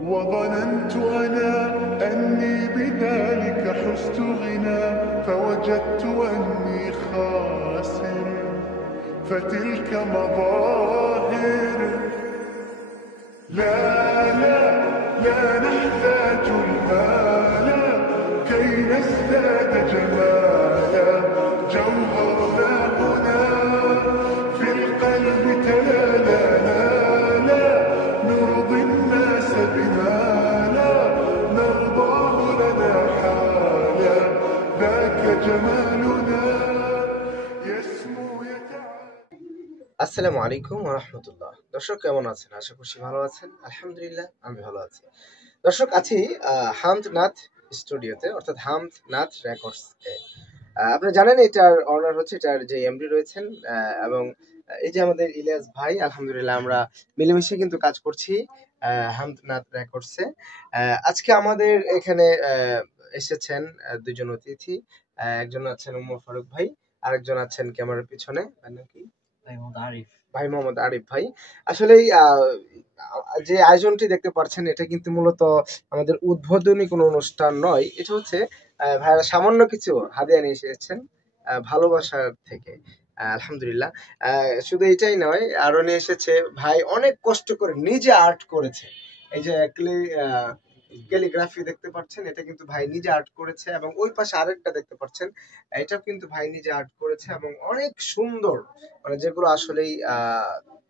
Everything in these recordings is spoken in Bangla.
وظننت أنا أني بذلك حزت غنى فوجدت أني خاسر فتلك مظاهر لا لا لا نحتاج المال كي نزداد جمالا جوهرنا هنا في القلب تلالا لا نرضي الناس بما لا نرضاه لنا حالا ذاك جمالنا يسمو يتعالى আসসালামু আলাইকুম ওয়া রাহমাতুল্লাহ। দর্শক কেমন আছেন? আশা করছি ভালো আছেন। আলহামদুলিল্লাহ আমি ভালো আছি। দর্শক আছি হামদনাথ স্টুডিওতে, অর্থাৎ হামদনাথ রেকর্ডস এ। আপনারা জানেন এটার অনার হচ্ছে এটার যে এমডি রয়েছেন, এবং এই যে আমাদের ইলিয়াস ভাই, আলহামদুলিল্লাহ আমরা মিলেমিশে কিন্তু কাজ করছি হামদনাথ রেকর্ডসে। আজকে আমাদের এখানে এসেছেন দুজন অতিথি। একজন আছেন উমর ফারুক ভাই, আরেকজন আছেন ক্যামেরার পিছনে, তার নাম কি? ভাই মোহাম্মদ আরিফ ভাই। আসলে যে আয়োজনটি দেখতে পাচ্ছেন এটা কিন্তু মূলত আমাদের উদ্বোধনী কোনো অনুষ্ঠান নয়, এটা হচ্ছে ভাইরা সামান্য কিছু হাদিয়া নিয়ে এসেছেন ভালোবাসার থেকে। আলহামদুলিল্লাহ। শুধু এটাই নয়, আরো নিয়ে এসেছে ভাই অনেক কষ্ট করে নিজে আর্ট করেছে। এই যে ক্যালিগ্রাফি দেখতে পাচ্ছেন, এটা কিন্তু ভাই নিজে আর্ট করেছে, এবং ওই পাশে আরেকটা দেখতে পাচ্ছেন, এটাও কিন্তু ভাই নিজে আর্ট করেছে, এবং অনেক সুন্দর, মানে যেগুলো আসলেই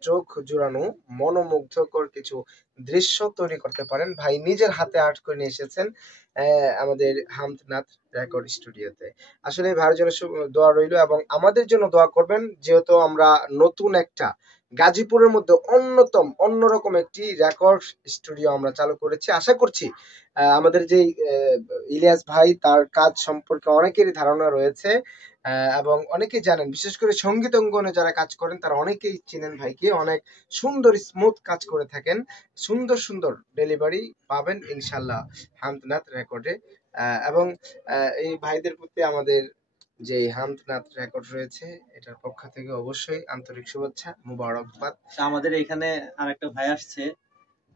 চোখ জুড়ানো মনোমুগ্ধকর কিছু দৃশ্য তৈরি করতে পারেন। ভাই নিজের হাতে আর্ট করে নিয়ে এসেছেন আমাদের হামদনাথ রেকর্ড স্টুডিওতে। আসলে ভাইয়ের জন্য দোয়া রইল, এবং আমাদের জন্য দোয়া করবেন, যেহেতু আমরা নতুন একটা গাজীপুরের মধ্যে অন্যরকম একটি রেকর্ড স্টুডিও আমরা চালু করেছি। আশা করছি আমাদের যে ইলিয়াস ভাই, তার কাজ সম্পর্কে অনেকেরই ধারণা রয়েছে, এবং অনেকেই জানেন, বিশেষ করে সঙ্গীত অঙ্গনে যারা কাজ করেন তারা অনেকেই চিনেন ভাইকে। অনেক সুন্দর স্মুথ কাজ করে থাকেন, সুন্দর সুন্দর ডেলিভারি পাবেন ইনশাল্লাহ হামদনাথ রেকর্ডে। এবং এই ভাইদের প্রতি আমাদের যে হামদনাথ রেকর্ড রয়েছে এটার পক্ষ থেকে অবশ্যই আন্তরিক শুভেচ্ছা, মুবারকবাদ। আমাদের এখানে আরেকটা ভাই আসছে,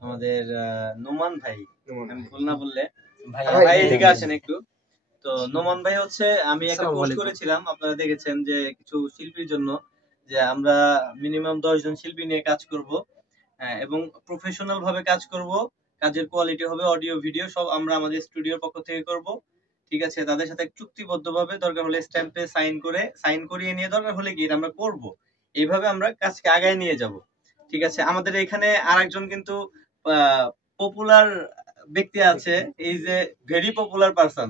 আমাদের নোমান ভাই, আমি ভুল না বললে ভাই এদিকে আসেন একটু। তো নোমান ভাই হচ্ছে, আমি একটা পোস্ট করেছিলাম, আপনারা দেখেছেন, যে কিছু শিল্পীর জন্য যে আমরা মিনিমাম 10 জন শিল্পী নিয়ে কাজ করব, এবং প্রফেশনাল ভাবে কাজ করব। কাজের কোয়ালিটি হবে, অডিও ভিডিও সব আমরা আমাদের স্টুডিওর পক্ষ থেকে করব। ঠিক আছে, তাদের সাথে চুক্তিবদ্ধভাবে দরকার হলে স্ট্যাম্পে সাইন করিয়ে নিয়ে দরকার হলে কি আমরা করব। এইভাবে আমরা কাজকে আগায় নিয়ে যাব। ঠিক আছে, আমাদের এখানে আরেকজন কিন্তু পপুলার ব্যক্তি আছে, এই যে ভেরি পপুলার পারসন,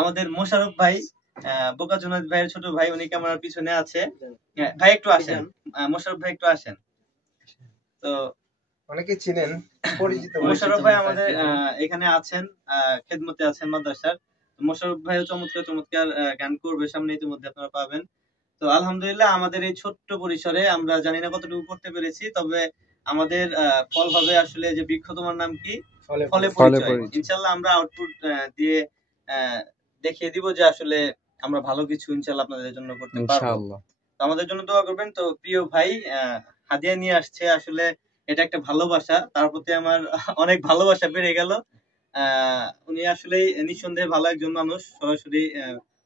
আমাদের মোশাররফ ভাই, বোকা জুনায়েদ ভাইয়ের ছোট ভাই, উনি ক্যামেরার পিছনে আছে। ভাই একটু আসেন, মোশাররফ ভাই একটু আসেন। তো অনেকে চিনেন, পরিচিত মোশাররফ ভাই আমাদের এখানে আছেন, খেদমতে আছেন মাদ্রাসার। মোশাররফ ভাইও চমৎকার চমৎকার গান করবে সামনে, ইতিমধ্যে আপনারা পাবেন। তো আলহামদুলিল্লাহ আমাদের এই ছোট্ট পরিসরে আমরা জানি না কতটুকু করতে পেরেছি, তবে আমাদের ফল হবে আসলে যে বৃক্ষ তোমার নাম কি, ফলে পরিচয়। ইনশাআল্লাহ আমরা আউটপুট দিয়ে দেখিয়ে দিব যে আসলে আমরা ভালো কিছু ইনশাআল্লাহ আপনাদের জন্য করতে পারবো। তো আমাদের জন্য দোয়া করবেন। তো প্রিয় ভাই হাদিয়া নিয়ে আসছে, আসলে এটা একটা ভালোবাসা, তার প্রতি আমার অনেক ভালোবাসা বেড়ে গেল। উনি আসলে নিঃসন্দেহে ভালো একজন মানুষ, সরাসরি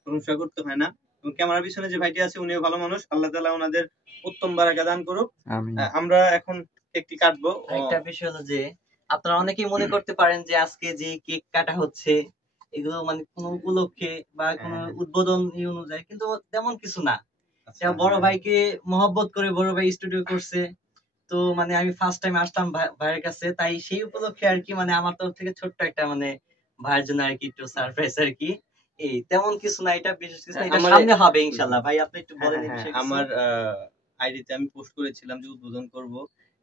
প্রশংসা করতে হয় না। এবং ক্যামেরার পিছনে যে ভাইটি আছে উনিও ভালো মানুষ, আল্লাহ তাআলা ওনাদের উত্তম বারাকা দান করুক। আমরা এখন কেকটি কাটবো। একটা বিষয় হলো যে আপনারা অনেকেই মনে করতে পারেন যে আজকে যে কেক কাটা হচ্ছে এগুলো মানে কোনো উপলক্ষে বা কোনো উদ্বোধন অনুযায়ী, কিন্তু তেমন কিছু না। বড় ভাইকে মহব্বত করে বড় ভাই স্টুডিও করছে, তো মানে আমি ফার্স্ট টাইম আসলাম ভাইয়ের কাছে, তাই সেই উপলক্ষে আর কি, মানে আমার তরফ থেকে ছোট্ট একটা মানে ভাইয়ের জন্য আর কি একটু সারপ্রাইজ আর কি। এই তেমন কিছু না, এটা বিশেষ কিছু না, এটা সামনে হবে ইনশাআল্লাহ। ভাই আপনি একটু বলেন। আমার আইডিতে আমি পোস্ট করেছিলাম যে উদ্বোধন করব,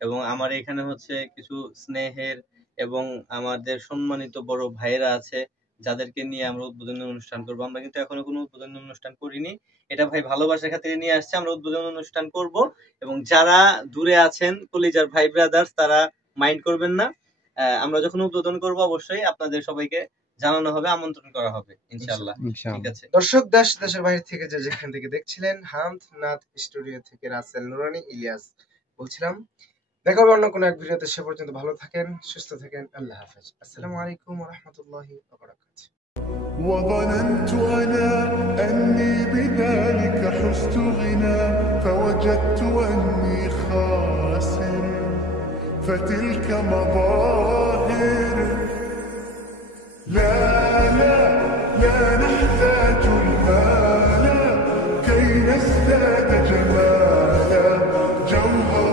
এবং আমার এখানে হচ্ছে কিছু স্নেহের এবং আমাদের সম্মানিত বড় ভাইয়েরা আছে যাদেরকে নিয়ে আমরা উদ্বোধনী অনুষ্ঠান করব। আমরা কিন্তু এখনো কোনো উদ্বোধনী অনুষ্ঠান করিনি, এটা ভাই ভালোবাসার খাতিরে নিয়ে আসছে। আমরা উদ্বোধনী অনুষ্ঠান করব, এবং যারা দূরে আছেন কলিজার ভাই ব্রাদার্স তারা মাইন্ড করবেন না। আমরা যখন উদ্বোধন করব অবশ্যই আপনাদের সবাইকে জানানো হবে, আমন্ত্রণ করা হবে ইনশাআল্লাহ। ঠিক আছে দর্শক, দেশের বাইরে থেকে যেখান থেকে দেখছিলেন, হামদনাথ স্টুডিও থেকে রাসেল নুরানি ইলিয়াস বলছিলাম। দেখা হবে অন্য কোনো এক ভিডিওতে। সে পর্যন্ত ভালো থাকেন, সুস্থ থাকেন। আল্লাহ হাফেজ। আসসালামু আলাইকুম ওয়া রাহমাতুল্লাহি ওয়া বারাকাতুহু। وظننت أنا أني بذلك حزت غنى فوجدت أني خاسر فتلك مظاهر. لا لا لا نحتاج المال كي نزداد جمالا جوهر